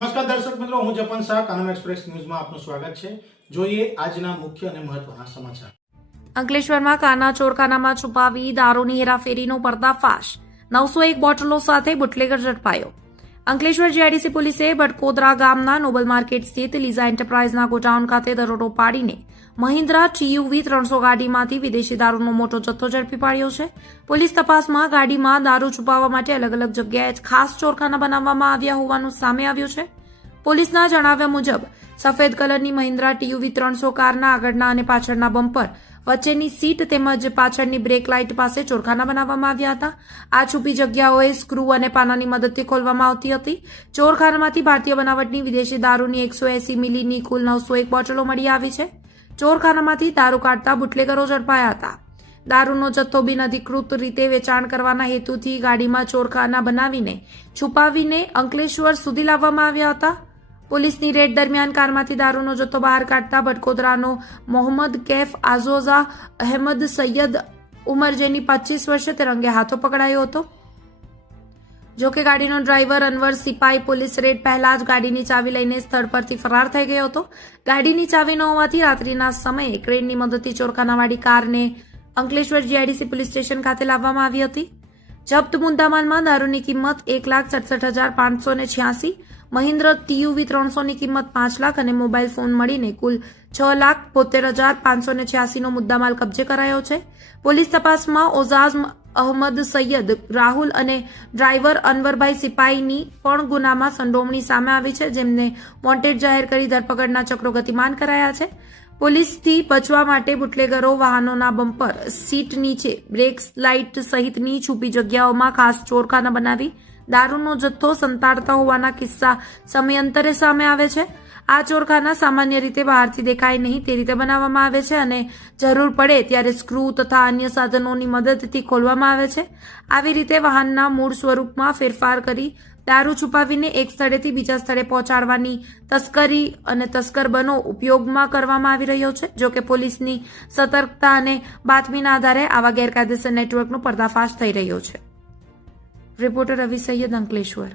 નમસ્કાર દર્શક મિત્રો, હું જપન શાહ કાનમ એક્સપ્રેસ ન્યૂઝમાં આપનું સ્વાગત છે। જોઈએ આજના મુખ્ય અને મહત્વના સમાચાર। અંકલેશ્વરમાં કાના ચોરખાનામાં છુપાવી દારૂની હેરાફેરીનો પર્દાફાશ। 901 બોટલો સાથે બુટલેગર ઝડપાયો। અંકલેશ્વર જીઆઈડીસી પોલીસે બટકોદરા ગામના નોબલ માર્કેટ સ્થિત લીઝા એન્ટરપ્રાઇઝના ગોડાઉન ખાતે દરોડો પાડીને મહિન્દ્રા TUV 300 ગાડીમાંથી વિદેશી દારૂનો મોટો જથ્થો ઝડપી પાડ્યો છે। પોલીસ તપાસમાં ગાડીમાં દારૂ છુપાવવા માટે અલગ અલગ જગ્યાએ ખાસ ચોરખાના બનાવવામાં આવ્યા હોવાનું સામે આવ્યું છે। પોલીસના જણાવ્યા મુજબ સફેદ કલરની મહિન્દ્રા TUV 300 કારના આગળના અને પાછળના બમ્પર વચ્ચેની સીટ તેમજ પાછળની બ્રેક લાઇટ પાસે ચોરખાના બનાવવામાં આવ્યા હતા। આ છુપી જગ્યાઓએ સ્ક્રૂ અને પાનાની મદદથી ખોલવામાં આવતી હતી। ચોરખાનામાંથી ભારતીય બનાવટની વિદેશી દારૂની 180 મિલીની કુલ 901 બોટલો મળી આવી છે। ચોરખાનામાંથી દારૂ કાઢતા બુટલેગરો ઝડપાયા હતા। દારૂનો જથ્થો બિનઅધિકૃત રીતે વેચાણ કરવાના હેતુથી ગાડીમાં ચોરખાના બનાવીને છુપાવીને અંકલેશ્વર સુધી લાવવામાં આવ્યા હતા। પોલીસની રેડ દરમિયાન કારમાંથી દારૂનો જથ્થો બહાર કાઢતા બટકોદરાનો મોહમ્મદ કૈફ આઝોઝા અહેમદ સૈયદ ઉમર જેની 25 વર્ષે તે રંગે હાથો પકડાયો હતો। જોકે ગાડીનો ડ્રાઈવર અનવર સિપાઈ પોલીસ રેડ પહેલા જ ગાડીની ચાવી લઈને સ્થળ પરથી ફરાર થઈ ગયો હતો। ગાડીની ચાવી ન હોવાથી રાત્રિના સમયે ક્રેનની મદદથી ચોરખાનાવાળી કારને અંકલેશ્વર જીઆઈડીસી પોલીસ સ્ટેશન ખાતે લાવવામાં આવી હતી। જપ્ત મુદ્દામાલમાં દારૂની કિંમત 1,67,586, મહિન્દ્ર TUV 300 ની કિંમત 5 લાખ અને મોબાઈલ ફોન મળીને કુલ 6,72,586 નો મુદ્દામાલ કબજે કરાયો છે। પોલીસ તપાસમાં ઓઝાઝ અહમદ સૈયદ રાહુલ અને ડ્રાઈવર અનવરભાઈ સિપાઈની પણ ગુનામાં સંડોવણી સામે આવી છે, જેમને વોન્ટેડ જાહેર કરી ધરપકડના ચક્રો ગતિમાન કરાયા છે। પોલીસથી બચવા માટે બુટલેગરો વાહનોના બમ્પર, સીટ નીચે, બ્રેક લાઇટ સહિતની છુપી જગ્યાઓમાં ખાસ ચોરખાના બનાવી દારૂનો જથ્થો સંતાડતા હોવાના કિસ્સા સમયાંતરે સામે આવે છે। આ ચોરખાના સામાન્ય રીતે બહારથી દેખાય નહીં તે રીતે બનાવવામાં આવે છે અને જરૂર પડે ત્યારે સ્ક્રૂ તથા અન્ય સાધનોની મદદથી ખોલવામાં આવે છે। આવી રીતે વાહનના મૂળ સ્વરૂપમાં ફેરફાર કરી દારૂ છુપાવીને એક સ્થળેથી બીજા સ્થળે પહોંચાડવાની તસ્કરી અને તસ્કર બનો ઉપયોગમાં કરવામાં આવી રહ્યો છે। જોકે પોલીસની સતર્કતા અને બાતમીના આધારે આવા ગેરકાયદેસર નેટવર્કનો પર્દાફાશ થઈ રહ્યો છે। રિપોર્ટર રવિ સૈયદ, અંકલેશ્વર।